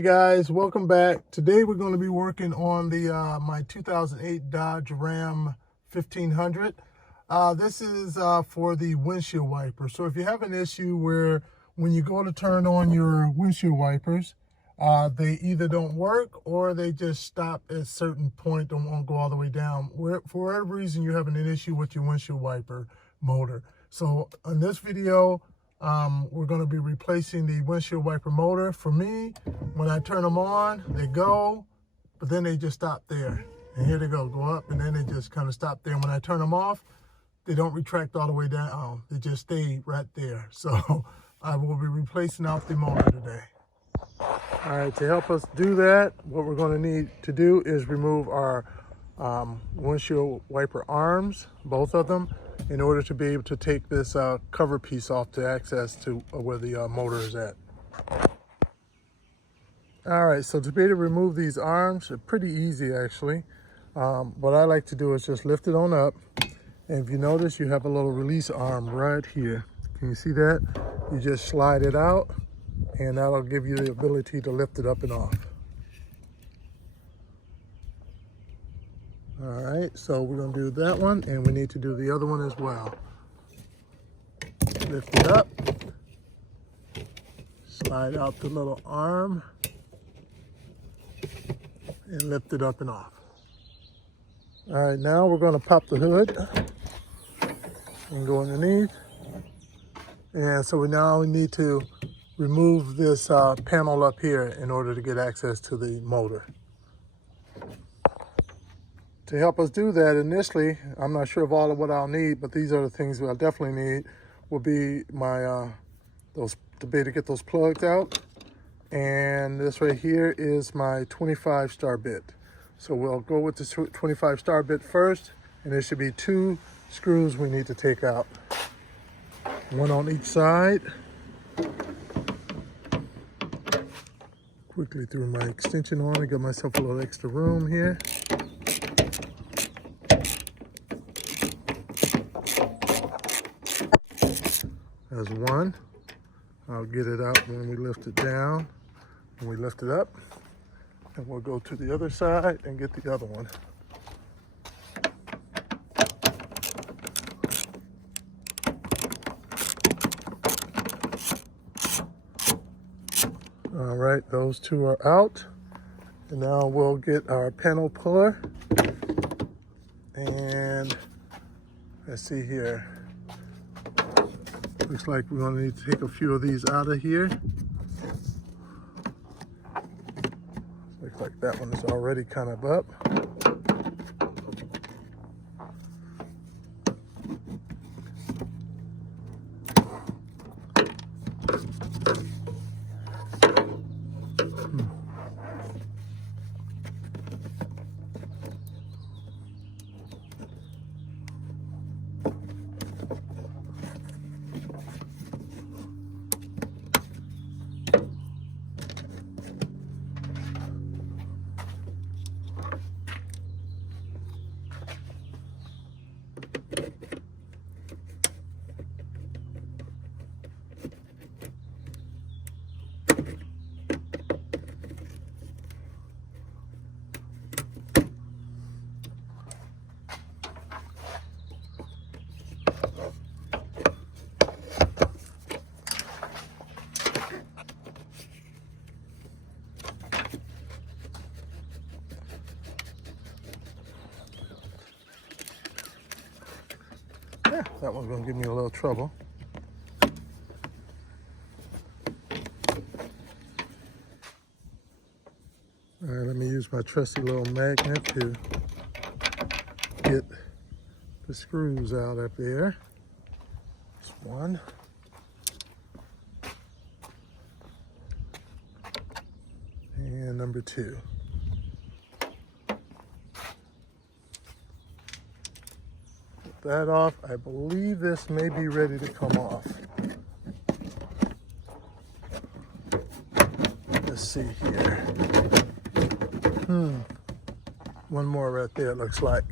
guys, welcome back. Today we're going to be working on the my 2008 Dodge Ram 1500. This is for the windshield wiper. So if you have an issue where when you go to turn on your windshield wipers, they either don't work or they just stop at a certain point and won't go all the way down. For whatever reason, you're having an issue with your windshield wiper motor. So in this video, we're going to be replacing the windshield wiper motor. For me, when I turn them on, they go, but then they just stop there. And here they go up, and then they just kind of stop there. And when I turn them off, they don't retract all the way down. They just stay right there. So I will be replacing out the motor today. All right, to help us do that, what we're going to need to do is remove our windshield wiper arms, both of them, in order to be able to take this cover piece off to access to where the motor is at. All right, so to be able to remove these arms, they're pretty easy actually. What I like to do is just lift it on up, and if you notice, you have a little release arm right here. Can you see that? You just slide it out, and that'll give you the ability to lift it up and off. All right, so we're gonna do that one, and we need to do the other one as well. Lift it up, slide out the little arm, and lift it up and off. All right, now we're gonna pop the hood and go underneath. And so we now need to remove this panel up here in order to get access to the motor. To help us do that, initially, I'm not sure of all of what I'll need, but these are the things that I'll definitely need. Will be my to be able to get those plugs out, and this right here is my 25 star bit. So we'll go with the 25 star bit first, and there should be 2 screws we need to take out, one on each side. Quickly threw my extension on and got myself a little extra room here. There's one. I'll get it out when we lift it down, when we lift it up. And we'll go to the other side and get the other one. All right, those 2 are out. And now we'll get our panel puller. And let's see here. Looks like we're going to need to take a few of these out of here. Looks like that one is already kind of up. Yeah, that one's gonna give me a little trouble. All right, let me use my trusty little magnet to get the screws out up there. That's one. And number 2. That off. I believe this may be ready to come off. Let's see here. One more right there, it looks like.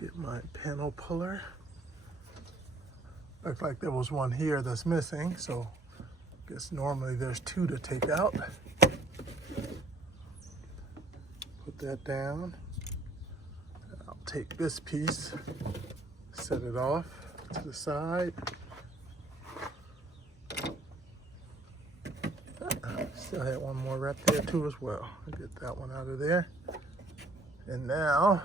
Get my panel puller. Looks like there was one here that's missing, so I guess normally there's two to take out. Put that down. I'll take this piece, set it off to the side. Still had one more right there too as well. I'll get that one out of there. And now,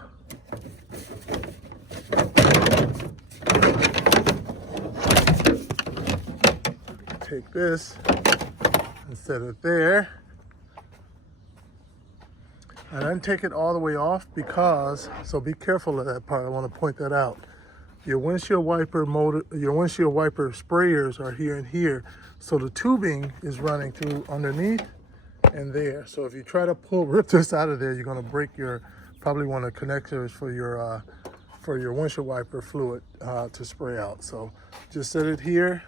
take this and set it there. I didn't take it all the way off because, so be careful of that part. I want to point that out. Your windshield wiper motor, your windshield wiper sprayers are here and here. So the tubing is running through underneath and there. So if you try to rip this out of there, you're going to break probably one of the connectors for your windshield wiper fluid to spray out. So just set it here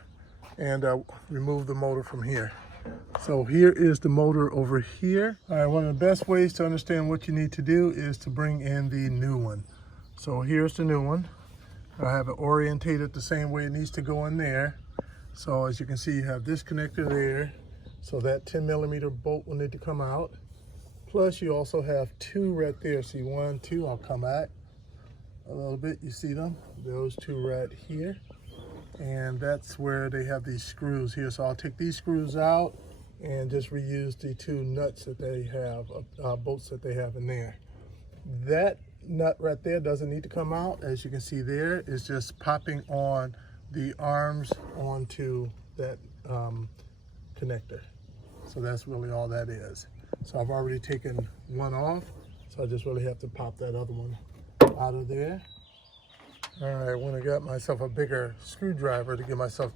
and remove the motor from here. So here is the motor over here. All right, one of the best ways to understand what you need to do is to bring in the new one. So here's the new one. I have it orientated the same way it needs to go in there. So as you can see, you have this connector there. So that 10mm bolt will need to come out. Plus you also have two right there. See, 1, 2, I'll come back a little bit. You see them? Those two right here. And that's where they have these screws here. So I'll take these screws out and just reuse the two nuts that they have, bolts that they have in there. That nut right there doesn't need to come out. As you can see there, it's just popping on the arms onto that connector. So that's really all that is. So I've already taken one off, so I just really have to pop that other one out of there. All right, when I got myself a bigger screwdriver to give myself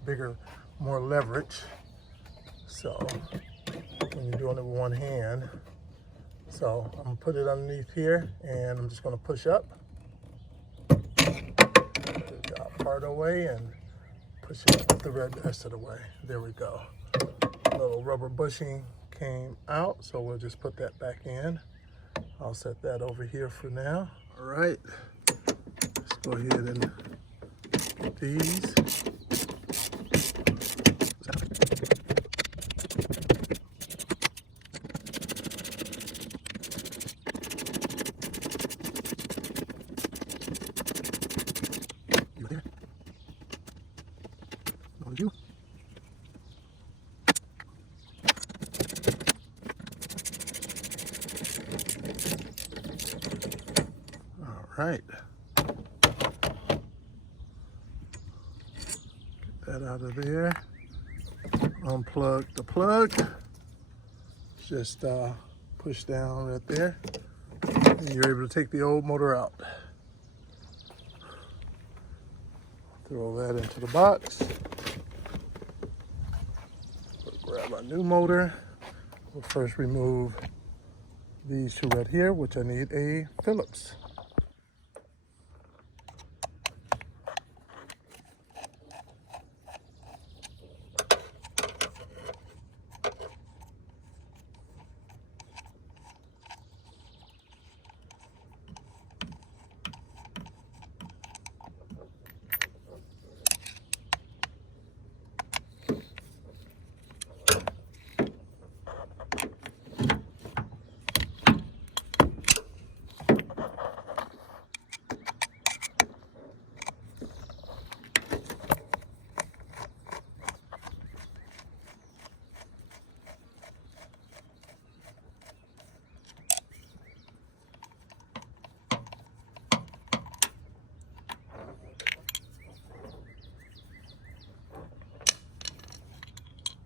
more leverage. So when you're doing it with one hand. So I'm gonna put it underneath here and I'm just gonna push up. Part away and push it the rest of the way. There we go. A little rubber bushing came out, so we'll just put that back in. I'll set that over here for now. All right, let's go ahead and get these. Right. Get that out of there. Unplug the plug. Just push down right there. And you're able to take the old motor out. Throw that into the box. Grab our new motor. We'll first remove these two right here, which I need a Phillips.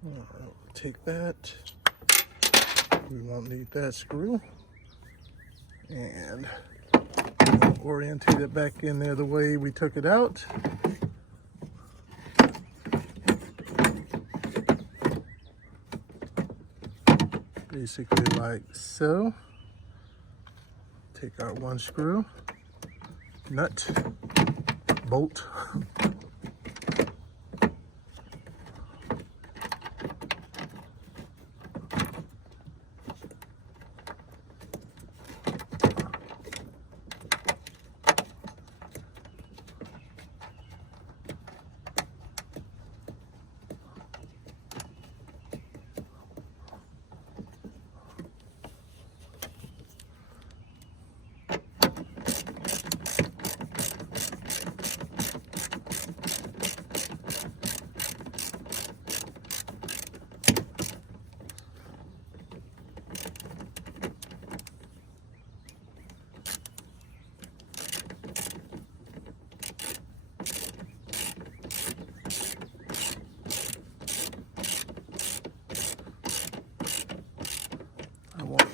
All right, take that. We won't need that screw. And orientate it back in there the way we took it out. Basically like so. Take out one screw, nut, bolt.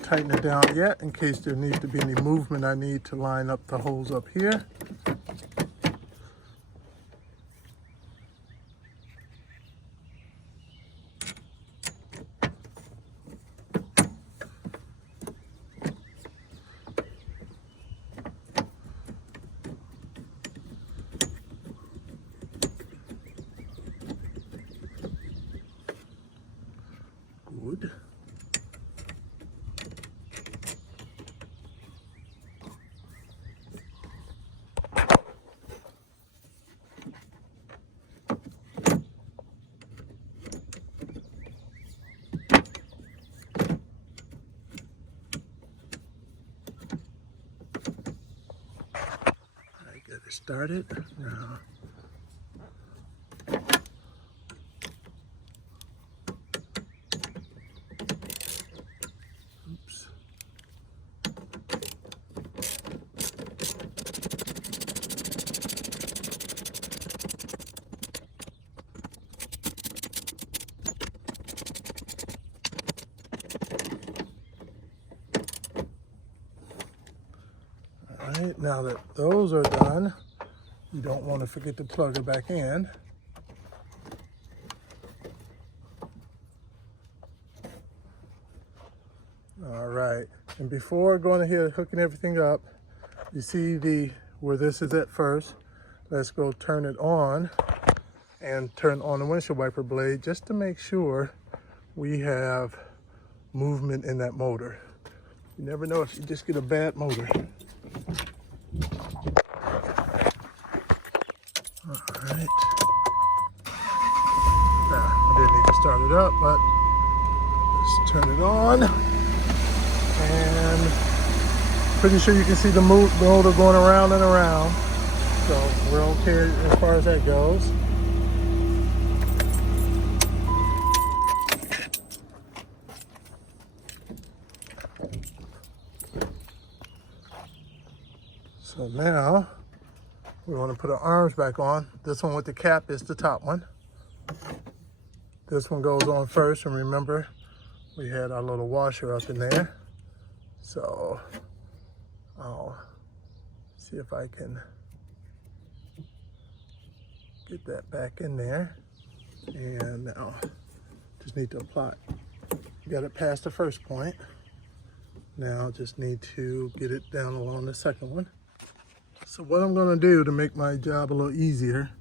tighten it down yet in case there needs to be any movement. I need to line up the holes up here. Good. I get it started now. All right, now that those are done, you don't want to forget to plug it back in. All right, and before going ahead hooking everything up, you see where this is at first. Let's go turn it on and turn on the windshield wiper blade just to make sure we have movement in that motor. You never know if you just get a bad motor. All right. Now, I didn't need to start it up, but let's turn it on. And pretty sure you can see the motor going around and around. So we're okay as far as that goes. So now we want to put our arms back on. This one with the cap is the top one. This one goes on first, and remember we had our little washer up in there. So I'll see if I can get that back in there. And now just need to apply. Got it past the first point. Now just need to get it down along the second one. So what I'm gonna do to make my job a little easier,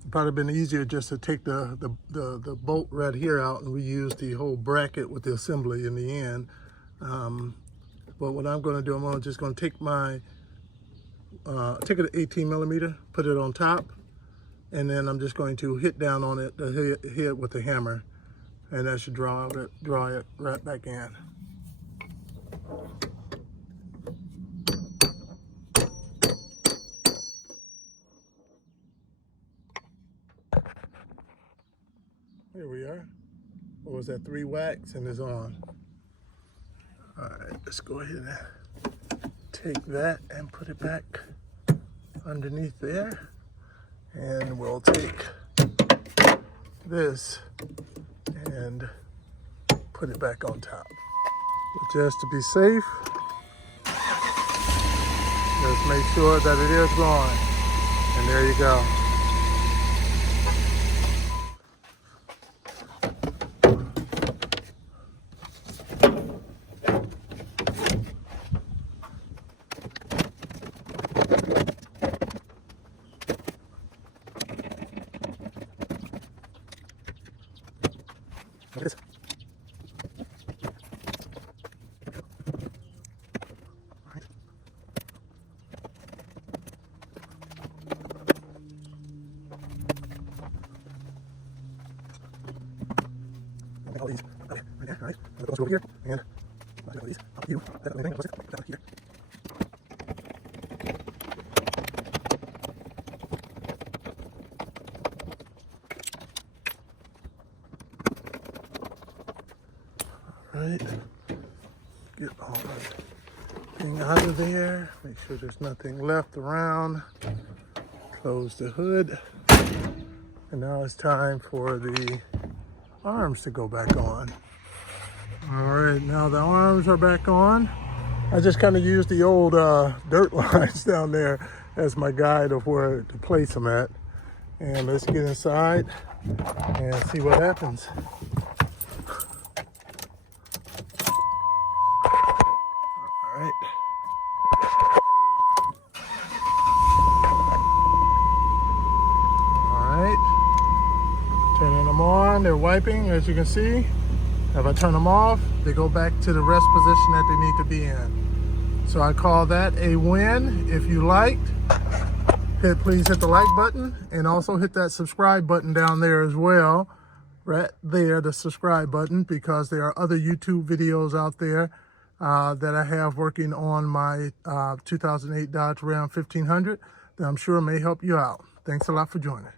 it'd probably been easier just to take the bolt right here out and reuse the whole bracket with the assembly in the end. But what I'm gonna do, I'm just gonna take my, take an 18 millimeter, put it on top, and then I'm just going to hit down on it, the head with the hammer, and that should draw it right back in. Here we are. What was that, 3 whacks and it's on. All right, let's go ahead and take that and put it back underneath there. And we'll take this and put it back on top. But just to be safe, let's make sure that it is gone. And there you go. All these right there, right? I'm going to go over here and all these up you. That only thing down here. All right, get all that thing out of there. Make sure there's nothing left around. Close the hood, and now it's time for the arms to go back on. All right, now the arms are back on. I just kind of used the old dirt lines down there as my guide of where to place them at. And let's get inside and see what happens. All right. All right. Turning them on, they're wiping, as you can see. If I turn them off, they go back to the rest position that they need to be in. So I call that a win. If you liked, please hit the like button and also hit that subscribe button down there as well. Right there, the subscribe button, because there are other YouTube videos out there that I have working on my 2008 Dodge Ram 1500 that I'm sure may help you out. Thanks a lot for joining.